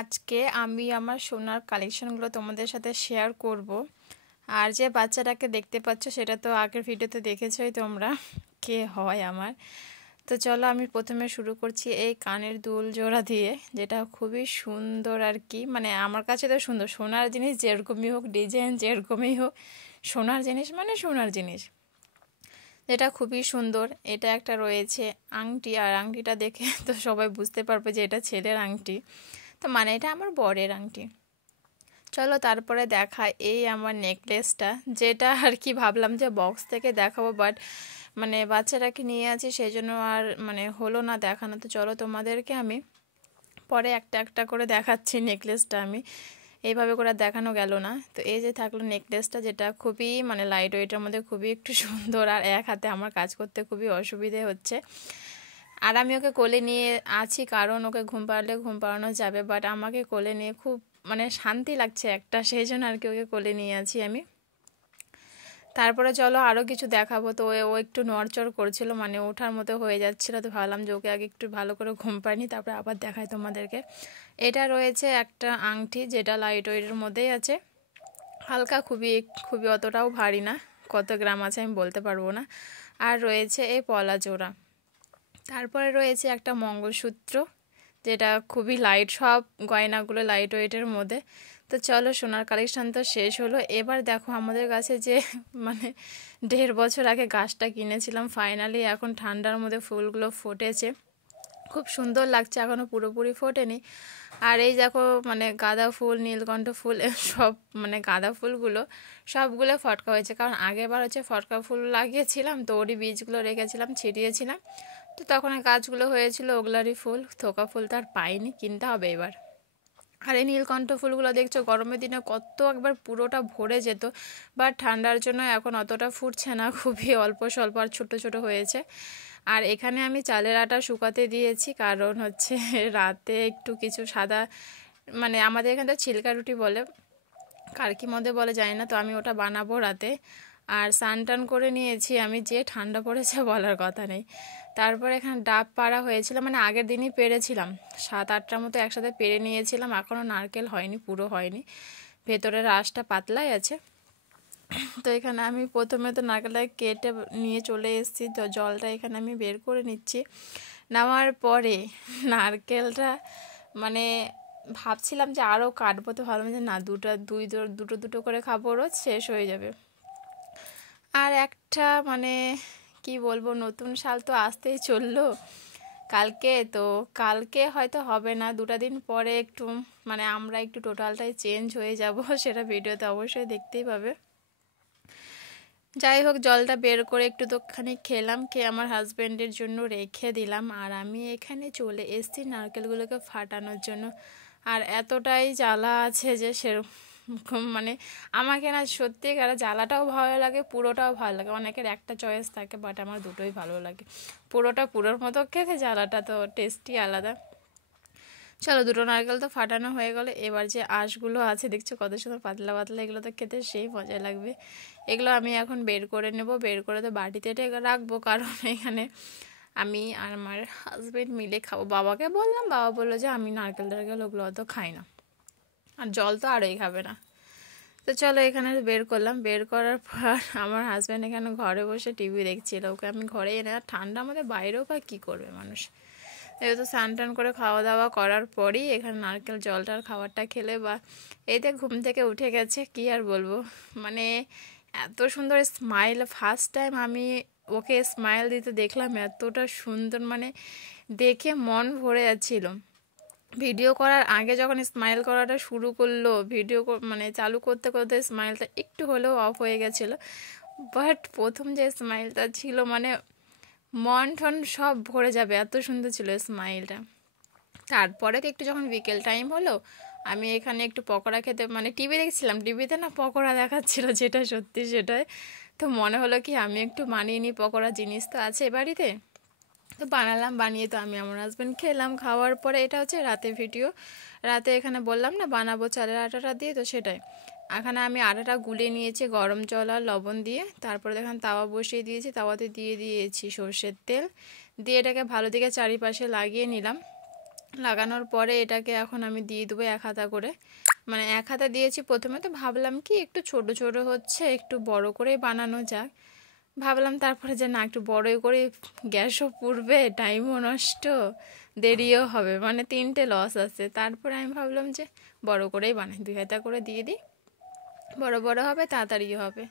আজকে আমি আমার সোনার কালেকশনগুলো তোমাদের সাথে শেয়ার করব। আর যে বাচ্চাটাকে দেখতে পাচ্ছ সেটা তো আগের ভিডিওতে দেখেছোই তোমরা কে হয় আমার। তো চলো আমি প্রথমে শুরু করছি এই কানের দুল জোড়া দিয়ে, যেটা খুবই সুন্দর আর কি। মানে আমার কাছে তো সুন্দর, সোনার জিনিস যেরকমই হোক, ডিজাইন যেরকমই হোক, সোনার জিনিস মানে সোনার জিনিস, যেটা খুবই সুন্দর। এটা একটা রয়েছে আংটি, আর আংটিটা দেখে তো সবাই বুঝতে পারবে যে এটা ছেলের আংটি, তো মানে এটা আমার বরের আংটি। চলো তারপরে দেখা এই আমার নেকলেসটা, যেটা আর কি ভাবলাম যে বক্স থেকে দেখাবো, বাট মানে বাচ্চাটাকে নিয়ে আছি সেই জন্য আর মানে হলো না দেখানো। তো চলো তোমাদেরকে আমি পরে একটা একটা করে দেখাচ্ছি নেকলেসটা। আমি এইভাবে করে দেখানো গেল না। তো এই যে থাকলো নেকলেসটা, যেটা খুবই মানে লাইট ওয়েটের মধ্যে খুবই একটু সুন্দর, আর এক হাতে আমার কাজ করতে খুবই অসুবিধে হচ্ছে। আর আমি ওকে কোলে নিয়ে আছি কারণ ওকে ঘুম পাড়ালে ঘুম পাড়ানো যাবে, বাট আমাকে কোলে নিয়ে খুব মানে শান্তি লাগছে একটা, সেই জন্য আর কি ওকে কোলে নিয়ে আছি আমি। তারপরে চলো আরও কিছু দেখাবো। তো ও একটু নড়চড় করছিল, মানে ওঠার মতো হয়ে যাচ্ছিলো, তো ভাবলাম যে ওকে আগে একটু ভালো করে ঘুম পাড়িনি, তারপরে আবার দেখাই তোমাদেরকে। এটা রয়েছে একটা আংটি, যেটা লাইট ওয়েটের মধ্যেই আছে, হালকা, খুবই খুবই অতটাও ভারী না, কত গ্রাম আছে আমি বলতে পারবো না। আর রয়েছে এই পলা জোড়া। তারপরে রয়েছে একটা মঙ্গলসূত্র, যেটা খুবই লাইট, সব গয়নাগুলো লাইট ওয়েটের মধ্যে। তো চলো সোনার কালেকশান তো শেষ হলো। এবার দেখো আমাদের কাছে যে মানে 1.5 বছর আগে গাছটা কিনেছিলাম, ফাইনালি এখন ঠান্ডার মধ্যে ফুলগুলো ফুটেছে, খুব সুন্দর লাগছে, এখনও পুরোপুরি ফোটেনি। আর এই দেখো মানে গাঁদা ফুল, নীলকণ্ঠ ফুল, সব মানে গাঁদা ফুলগুলো সবগুলো ফটকা হয়েছে, কারণ আগেরবার হচ্ছে ফটকা ফুল লাগিয়েছিলাম, তো ওরই বীজগুলো রেখেছিলাম, ছিটিয়েছিলাম, তো তখন গাছগুলো হয়েছিল ওগুলারই ফুল, থোকা ফুল তো আর পাইনি, কিনতে হবে এবার। আর এই নীলকণ্ঠ ফুলগুলো দেখছো গরমের দিনে কত একবার পুরোটা ভরে যেত, বাট ঠান্ডার জন্য এখন অতটা ফুটছে না, খুবই অল্প স্বল্প আর ছোটো ছোটো হয়েছে। আর এখানে আমি চালের আটা শুকাতে দিয়েছি, কারণ হচ্ছে রাতে একটু কিছু সাদা, মানে আমাদের এখানে তো ছিলকা রুটি বলে, কার কি মধ্যে বলে জানি না, তো আমি ওটা বানাবো রাতে। আর স্নান টান করে নিয়েছি আমি, যে ঠান্ডা পড়েছে বলার কথা নেই। তারপর এখানে ডাব পাড়া হয়েছিল, মানে আগের দিনই পেরেছিলাম, 7-8টার মতো একসাথে পেরে নিয়েছিলাম, এখনও নারকেল হয়নি, পুরো হয়নি, ভেতরের আঁশটা পাতলাই আছে। তো এখানে আমি প্রথমে তো নারকেলটা কেটে নিয়ে চলে এসেছি, তো জলটা এখানে আমি বের করে নিচ্ছি। নেওয়ার পরে নারকেলটা মানে ভাবছিলাম যে আরও কাটবো, তো ভাবলাম যে না, দুটো দুটো করে খাবো, রোজ শেষ হয়ে যাবে। আর একটা মানে কি বলবো, নতুন সাল তো আসতেই চললো কালকে, তো কালকে হয়তো হবে না, 2টা দিন পরে একটু মানে আমরা একটু টোটালটাই চেঞ্জ হয়ে যাব, সেটা ভিডিওতে অবশ্যই দেখতেই পাবে। যাই হোক, জলটা বের করে একটু তোখানি খেলাম, খেয়ে আমার হাজব্যান্ডের জন্য রেখে দিলাম, আর আমি এখানে চলে এসেছি নারকেলগুলোকে ফাটানোর জন্য। আর এতটাই জ্বালা আছে যে সেরকম মানে আমাকে না সত্যিকার জ্বালাটাও ভালো লাগে, পুরোটাও ভালো লাগে, অনেকের একটা চয়েস থাকে, বাট আমার দুটোই ভালো লাগে, পুরোটা পুরোর মতো খেতে, জ্বালাটা তো টেস্টই আলাদা। চলো, দুটো নারকেল তো ফাটানো হয়ে গেলো, এবার যে আঁশগুলো আছে দেখছো কত সুন্দর পাতলা পাতলা, এগুলো তো খেতে সেই মজা লাগবে। এগুলো আমি এখন বের করে নেব, বের করে তো বাটিতে রাখবো, কারণ এখানে আমি আর আমার হাজব্যান্ড মিলে খাবো। বাবাকে বললাম, বাবা বললো যে আমি নারকেল টারকেল ওগুলো অত খাই না, আর জল তো আরোই খাবে না। তো চলো এখানে বের করলাম, বের করার পর আমার হাজব্যান্ড এখানে ঘরে বসে টিভি দেখছিল, ওকে আমি ঘরে এনে, আর ঠান্ডার মধ্যে বাইরেও বা কী করবে মানুষ, যেহেতু স্নান টান করে খাওয়া দাওয়া করার পরই এখানে নারকেল জলটার খাবারটা খেলে, বা এতে ঘুম থেকে উঠে গেছে, কি আর বলবো। মানে এত সুন্দর স্মাইল, ফার্স্ট টাইম আমি ওকে স্মাইল দিতে দেখলাম, এতটা সুন্দর, মানে দেখে মন ভরে যাচ্ছিল। ভিডিও করার আগে যখন স্মাইল করাটা শুরু করলো, ভিডিও মানে চালু করতে করতে স্মাইলটা একটু হলেও অফ হয়ে গেছিলো, বাট প্রথম যে স্মাইলটা ছিল মানে মন টন সব ভরে যাবে, এত সুন্দর ছিল স্মাইলটা। তারপরে তো একটু যখন বিকেল টাইম হলো, আমি এখানে একটু পকোড়া খেতে, মানে টিভি দেখছিলাম, টিভিতে না পকোড়া দেখাচ্ছিল, যেটা সত্যি সেটাই, তো মনে হলো কি আমি একটু বানিয়ে নিই, পকোড়া জিনিস তো আছে বাড়িতে, তো বানালাম, বানিয়ে তো আমি আমার হাজব্যান্ড খেলাম। খাওয়ার পরে এটা হচ্ছে রাতে ভিডিও, রাতে এখানে বললাম না বানাবো চালের আটাটা দিয়ে, তো সেটাই এখানে আমি আটাটা গুলিয়ে নিয়েছি গরম জল আর লবণ দিয়ে, তারপরে দেখেন তাওয়া বসিয়ে দিয়েছি, তাওয়াতে দিয়ে দিয়েছি সর্ষের তেল, দিয়ে এটাকে ভালো দিকে চারিপাশে লাগিয়ে নিলাম। লাগানোর পরে এটাকে এখন আমি দিয়ে দেবো 1 হাতা করে, মানে 1 হাতা দিয়েছি প্রথমে। তো ভাবলাম কি একটু ছোট ছোট হচ্ছে, একটু বড় করে বানানো যাক। ভাবলাম তারপরে যে না, একটু বড়ই করে, গ্যাসও পুড়বে, টাইমও নষ্ট, দেরিও হবে, মানে 3টে লস আছে। তারপরে আমি ভাবলাম যে বড় করেই বানাই, 2 হাতা করে দিয়ে দিই, বড় বড় হবে, তাড়াতাড়ি হবে।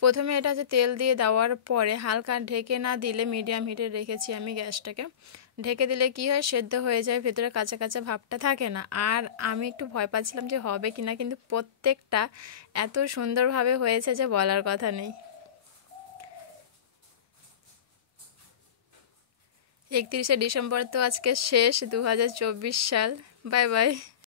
প্রথমে এটা যে তেল দিয়ে দেওয়ার পরে হালকা ঢেকে না দিলে, মিডিয়াম হিটে রেখেছি আমি গ্যাসটাকে, ঢেকে দিলে কি হয়, সেদ্ধ হয়ে যায়, ভেতরে কাঁচা কাঁচা ভাবটা থাকে না। আর আমি একটু ভয় পাচ্ছিলাম যে হবে কি না, কিন্তু প্রত্যেকটা এত সুন্দরভাবে হয়েছে যে বলার কথা নেই। 31শে ডিসেম্বর তো আজকে শেষ 2024 সাল। Bye bye.